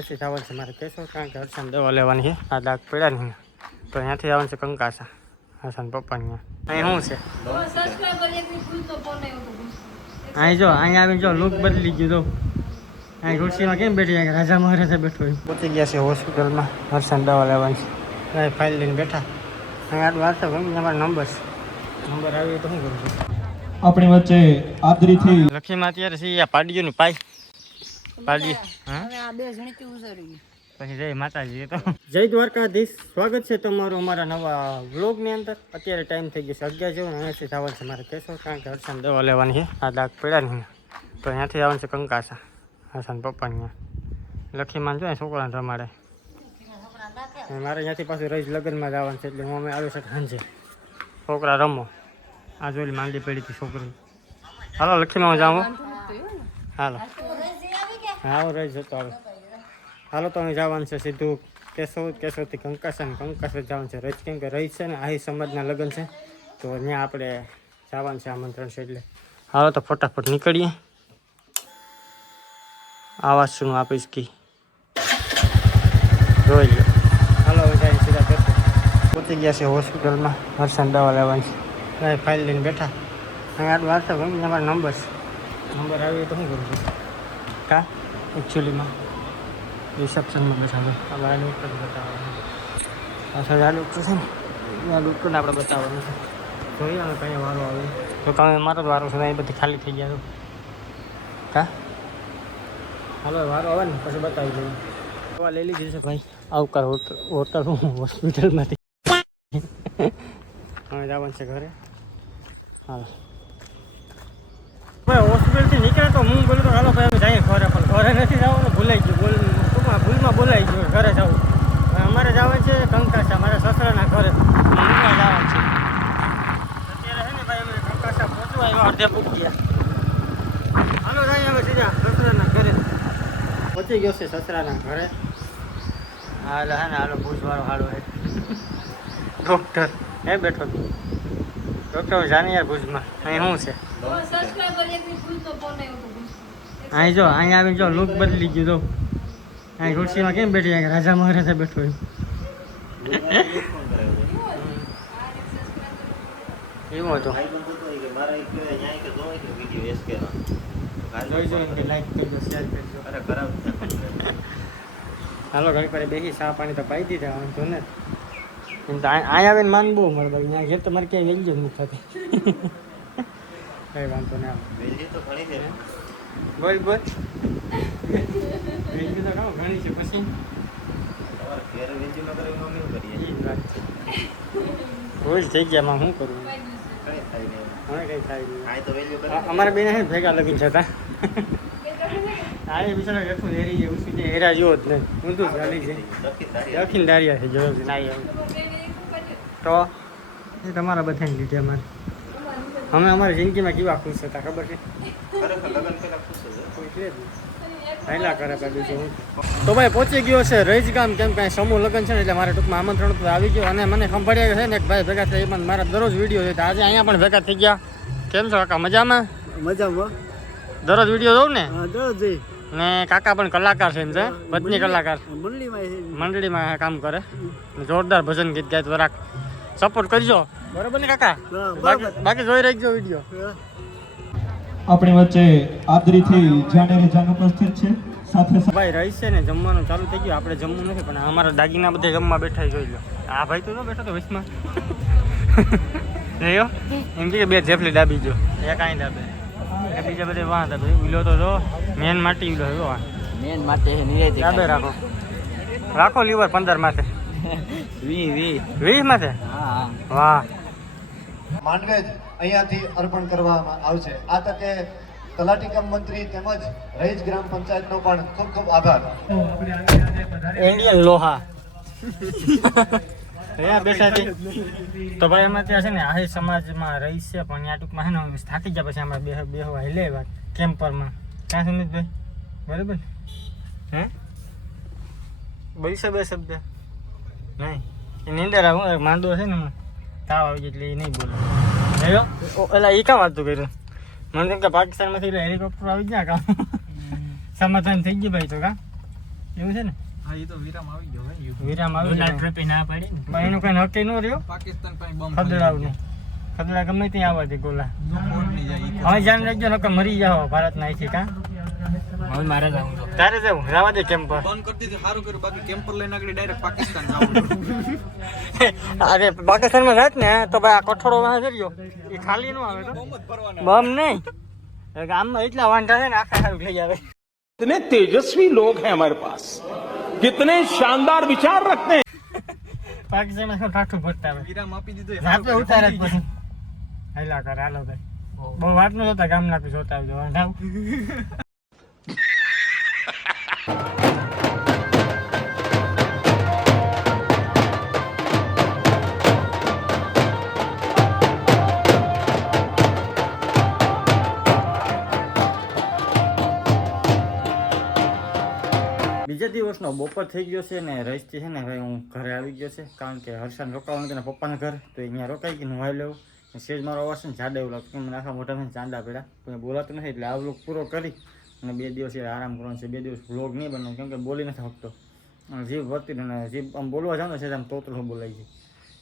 અહીંયાથી જવાનું છે મારે કહેશો કારણ કે હર્ષાને દવા લેવાની છે. આ દાગ પડ્યા નહીં. તો અહીંયાથી જવાનું છે કંકાસા. હર્ષાન પપ્પાની અહીંયા. અહીં શું છે? અહીં જો અહીંયા આવી જો લુક બદલી ગયું તો. અહીં ખુરશીમાં કેમ બેઠી? રાજા મહારાજા બેઠો હોય. પહોંચી ગયા છે હોસ્પિટલમાં. હર્ષાન દવા લેવાની છે. અહીં ફાઇલ લઈને બેઠા. અહીં આટલું વાંચતો ગમે તમારો નંબર છે. નંબર આવી તો શું કરું છું આપણી વચ્ચે આદરીથી લખીમાં અત્યારે છે આ પાડીઓની પાઈ પાડી. હા? બે પછી જય માતાજી તો. જય દ્વારકાધીશ સ્વાગત છે તમારું અમારા નવા વ્લોગની અંદર. અત્યારે ટાઈમ થઈ ગયો છે અગિયાર જેવું ને અહીંયાથી જવાનું છે મારે કહેશો કારણ કે હર્ષાને દવા લેવાની છે. આ દાગ પડ્યા નહીં તો અહીંયાથી આવવાનું છે કંકાસા. હર્ષાન પપ્પાની ત્યાં લખીમાં જો અહીં છોકરાને રમાડે. મારે અહીંયાથી પાછું રહીશ લગ્નમાં જવાનું છે એટલે હું અમે આવી છે સાંજે. છોકરા રમો. આ જોઈ માંડી પડી હતી છોકરી હાલો લખીમાં જાઉં હાલો. હું રહી જતો આવે હાલો તો અહીં જવાનું છે સીધું કેશોદ કેશોદથી કંકાસા ને કંકાસા જવાનું છે રહી કેમ કે રહી છે ને આહી સમાજના લગ્ન છે. તો ત્યાં આપણે જવાનું છે આમંત્રણ છે એટલે. હાલો તો ફટાફટ નીકળીએ. આવાજ શું આપીશ કી? જોઈ લો હાલો જાય સીધા કરતો પહોંચી ગયા છે હોસ્પિટલમાં. હર્ષણ દવા લેવાની છે. ફાઇલ લઈને બેઠા. અહીંયા આટલું વાંચતો ગમે તમારો નંબર નંબર આવ્યો તો શું કરું? છું કા? એકચ્યુઅલીમાં રિસેપ્શનમાં બેઠા આ ડૉક્ટર બતાવવાનું પાછળ આ ડૉક્ટર છે ને, આ ડૉક્ટરને આપણે બતાવવાનું છે. જોઈએ હવે કંઈ વારો આવે. તો તમે મારો જ વારો છે એ બધી ખાલી થઈ ગયા તો કા? હાલો વારો આવે ને, પછી બતાવી દઉં દવા લઈ લીધી છે ભાઈ. આવકાર હોટલ, હોસ્પિટલમાંથી. હવે જવાનું છે ઘરે. હાલો. ભાઈ હોસ્પિટલથી નીકળે તો હું બોલું તો, હાલો ભાઈ અમે જઈએ પણ. ઘરે નથી જવાનું ભૂલાઈ ગયું. બોલ ટૂંકમાં ભૂલમાં બોલાઈ ગયું ઘરે જવું. અમારે જવાનું છે કંકાસા મારા સસરાના ઘરે. જવાનું છે. અત્યારે છે ને ભાઈ અમે કંકાસા પહોંચવા એમાં અડધે પૂગ ગયા. હાલો જઈએ હવે સીધા સસરાના ઘરે. પહોંચી ગયો છે સસરાના ઘરે. હાલ હા ને હાલો ભૂજવાળો હાલો હે. ડૉક્ટર. હે બેઠો ડૉક્ટર જાણી યાર ભુજમાં. અહીં શું છે? અહીં જો અહીં આવીને જો લુક બદલી ગયું તો. અહીં ખુરશીમાં કેમ બેઠી? અહીંયા રાજા મહારાજા બેઠો હોય. એવું હતું હાલો પર બેસી ચા પાણી તો પાઈ દીધા વાંધો ને. એમ અહીં અહીં આવીને માન બહુ મળે અહીંયા ઘેર તો મારે ક્યાંય વેલ્યુ જ નથી થતી. કઈ વાંધો ના. બોલ બસ વેલ્યુ તો કામ ઘણી છે. પછી? ઈ જ વાત છે. રોજ થઈ ગયા માં શું કરવું હવે કઈ થાય નહીં. અમારા બેને હે ભેગા લગીન છતાં આ એ બિચારા એટલું હેરી છે ઉસી જે હેરા જેવો જ નહીં. ઊંધું ચાલી છે. દક્ષિણ દારિયા છે જોયો છે ના તો? એ તમારા બધાને લીધે અમારે. અમે અમારી જિંદગીમાં કેવા ખુશ હતા ખબર છે? જ. પહેલા કરે પણ બીજું તો ભાઈ પહોંચી ગયો છે રઈજ ગામ કેમ કાંઈ સમૂહ લગ્ન છે ને એટલે મારે ટૂંકમાં આમંત્રણ તો આવી ગયું. અને મને સંભાળ્યા છે ને એક ભાઈ ભેગા થઈ પણ મારા દરરોજ વીડિયો છે આજે અહીંયા પણ ભેગા થઈ ગયા. કેમ છો કાકા મજામાં? મજામાં. દરરોજ વીડિયો જોઉં ને? દરરોજ ને કાકા પણ કલાકાર છે એમ છે પત્ની કલાકાર. મંડળીમાં છે. મંડળીમાં કામ કરે. જોરદાર ભજન ગીત ગાય તો રાખ. સપોર્ટ કરજો. બરોબર ને કાકા? બાકી જોઈ રાખજો વીડિયો. આપણી વચ્ચે આદરીથી જાડેરી જાન ઉપસ્થિત છે. સાથે સાથે ભાઈ રહી છે ને જમવાનું ચાલુ થઈ ગયું. આપણે જમવું નથી પણ અમારા દાગીના બધા જમવા બેઠા જોઈ લો. આ ભાઈ તો બેઠો તો વચમાં રહ્યો એમ કે બે જેફલી દાબી જો. એ કાંઈ દાબે એ બીજા બધે વાહ દાબે ઉલો તો જો મેન માટી ઉલો જો મેન માટે નિરેજ દાબે રાખો. રાખો લીવર પંદર માથે. વી વીસ માથે હા વાહ. માંડવેજ અહીંયાથી અર્પણ કરવામાં આવશે. આ તકે તલાટી કમ મંત્રી તેમજ રહીજ ગ્રામ પંચાયતનો પણ ખૂબ ખૂબ આભાર. ઇન્ડિયન લોહા. અહીંયા બેઠા છે. તો ભાઈ એમાં ત્યાં છે ને આહિર સમાજમાં રહી છે પણ ત્યાં ટૂંકમાં છે ને અમે થાકી ગયા પછી અમારે બે બેહવા લે વાત કેમ્પરમાં. ક્યાં સુમિતભાઈ બરાબર? હે? બોલી બે શબ્દ. નહીં. નીંદર આવું માંદો છે ને હમણાં. તાવ આવી એટલે એ નહીં બોલે. એટલે એ કામ વાતું કર્યું? મને કેમ કે પાકિસ્તાનમાંથી એટલે હેલિકોપ્ટર આવી ગયા કામ સમાધાન થઈ ગયું ભાઈ તો કા? એવું છે ને? હા એ તો વિરામ આવી ગયો ભાઈ વિરામ આવી ગયો. ટ્રમ્પે ના પાડી ને. પણ એનું કઈ નક્કી ન રહ્યો? પાકિસ્તાન પાસે બોમ્બ ખદડાવનું ખદડા ગમે ત્યાં આવવા દે ગોલા હવે જાણ રાખજો નકર મરી જાઓ ભારતના અહીંથી કાં? હવે મારે જવું તો તારે જવું રાવા દે કેમ પર બંધ કરી દીધું સારું કર્યું બાકી કેમ્પર લઈને આગળ ડાયરેક્ટ પાકિસ્તાન જવું અરે પાકિસ્તાનમાં જાત ને તો ભાઈ આ કઠોળો વાહ કર્યો એ ખાલી નો આવે તો બોમ્બ જ પરવાના બમ નહીં એ ગામમાં એટલા વાંઢા છે ને આખા હારું લઈ આવે कितने तेजस्वी लोग हैं हमारे पास कितने शानदार विचार रखते हैं પાકિસ્તાનમાં શું ઠાઠું ભરતા આવે વિરામ આપી દીધો એ રાતે સારું ઉતારે જ કર્યું. પછી હેલા કર હાલો ભાઈ બહુ વાત ન જોતા ગામના કોઈ જોતા આવજો વાંઢા બીજા દિવસનો બપોર થઈ ગયો છે ને રહીશથી છે ને ભાઈ હું ઘરે આવી ગયો છે. કારણ કે હર્ષાને રોકાવાનું એના પપ્પાના ઘર. તો અહીંયા રોકાઈ હું આવી લેવું સેજ મારો અવાજ છે ને જાડા એવું લાગતું. કે મને આખા મોઢામાં ચાંદા પડ્યા. કોઈ બોલાતું નથી એટલે આ પૂરો કરી અને બે દિવસ એ આરામ કરવાનો છે. બે દિવસ વ્લોગ નહીં બનાવું. કેમ કે બોલી નથી શકતો. અને જીભ વધતી અને જીભ આમ બોલવા જાઉં ને છે આમ તોતરો બોલાય છે.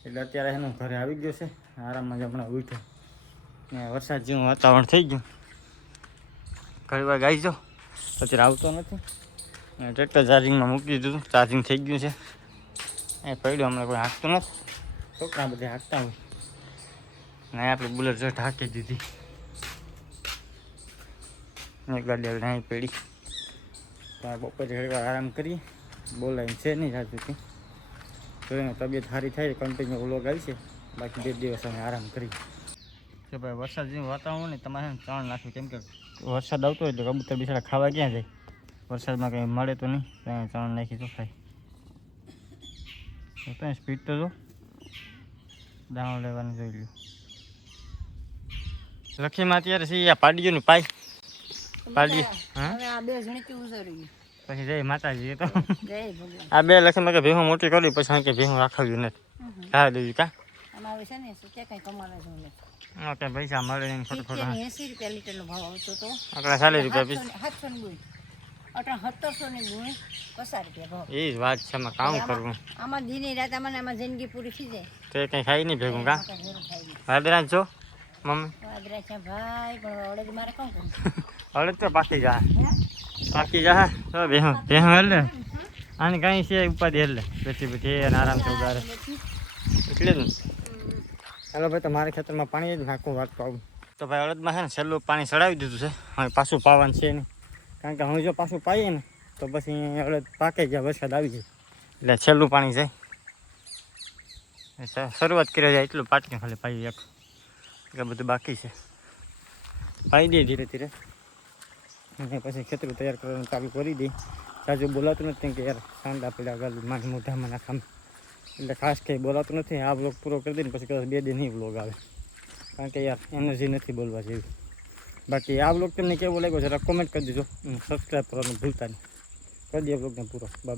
એટલે અત્યારે એનું ઘરે આવી ગયો છે. આરામમાં જ હમણાં ઉઠ્યો. ને વરસાદ જેવું વાતાવરણ થઈ ગયું. ઘણી વાર ગાઈ જાઓ. અત્યારે આવતો નથી. ટ્રેક્ટર ચાર્જિંગમાં મૂકી દીધું ચાર્જિંગ થઈ ગયું છે. એ પડ્યું, હમણાં કોઈ હાંકતું નથી. છોકરા બધા હાંકતા હોય. ને આપણે બુલેટ જટ હાંકી દીધી. ને ગાડી હવે અહીં પડી. ત્યાં બપોરે ઘણી આરામ કરી બોલાવીને છે નહીં તો એને તબિયત સારી થાય કન્ટિન્યુ વ્લોગ છે. બાકી બે દિવસ અમે આરામ કરી કે ભાઈ વરસાદ જેવું વાતાવરણ ને, તમારે ત્રણ નાખ્યું કેમ કે વરસાદ આવતો હોય તો કબૂતર બિચારા ખાવા ક્યાં જાય? વરસાદમાં કંઈ મળે તો નહીં. ત્યાં ચણ નાખી તો ત્યાં સ્પીડ તો જો. દાણો લેવાનું જોઈ લ્યો. લખીમાં અત્યારે છે આ પાડીઓની પાય. પાડી હા? બે જણી પછી જય માતાજી તો. આ બે લખીમાં કે ભેહું મોટી કરી પછી અહીં કે ભેહું રાખાવ્યું નથી. હા દેવી કા? અમારે છે ને કે કઈ કમાવે છે મને પૈસા મળે ખોટું એસી રૂપિયા લીટરનો ભાવ આવતો હતો આકડા ચાલીસ રૂપિયા પીસ. સાતસો ની અઠા સત્તરસો ની ગુણ રૂપિયા ભાવ એ જ વાત છે આમાં કામ કરવું. આમાં દીની રાત આમાં આમાં જિંદગી પૂરી થઈ જાય. તો એ કંઈ ખાઈ નહીં ભેગું કા? વાદરા છો મમ્મી? વાદરા છે ભાઈ પણ વડે મારે કોણ કરું? હવે તો પાકી જા પાકી જા તો ભેહું ભેહું એટલે. આને કાંઈ છે ઉપાધિ એટલે. બેઠી બેઠી અને આરામથી ઉગારે એટલે જ ચાલો ભાઈ તો મારા ખેતરમાં પાણી જ નાખું વાત પાવું. તો ભાઈ અડદમાં છે ને છેલ્લું પાણી ચડાવી દીધું છે. હવે પાછું પાવાનું છે નહીં. કારણ કે હું જો પાછું પાઈએ ને, તો પછી હવે પાકે જાય વરસાદ આવી જાય. એટલે છેલ્લું પાણી જાય. શરૂઆત કરી જાય એટલું પાટકે ખાલી પાઈ એક એટલે બધું બાકી છે. પાઈ દઈએ ધીરે ધીરે. અને પછી ખેતરું તૈયાર કરવાનું ચાલુ કરી દઈ સાજુ બોલાતું નથી કે યાર સાંડા પડ્યા ગાલું મારી મોઢામાં નાખામ. એટલે ખાસ કંઈ બોલાતું નથી. આ બ્લોગ પૂરો કરી દઈને પછી કદાચ બે દિન નહીં બ્લોગ આવે. કારણ કે યાર એનર્જી નથી બોલવા જેવી. બાકી આ બ્લોગ તમને કેવો લાગ્યો જરા કોમેન્ટ કરી દેજો. સબસ્ક્રાઈબ કરવાનું ભૂલતા નહીં. કરી દે બ્લોગને પૂરો. બાય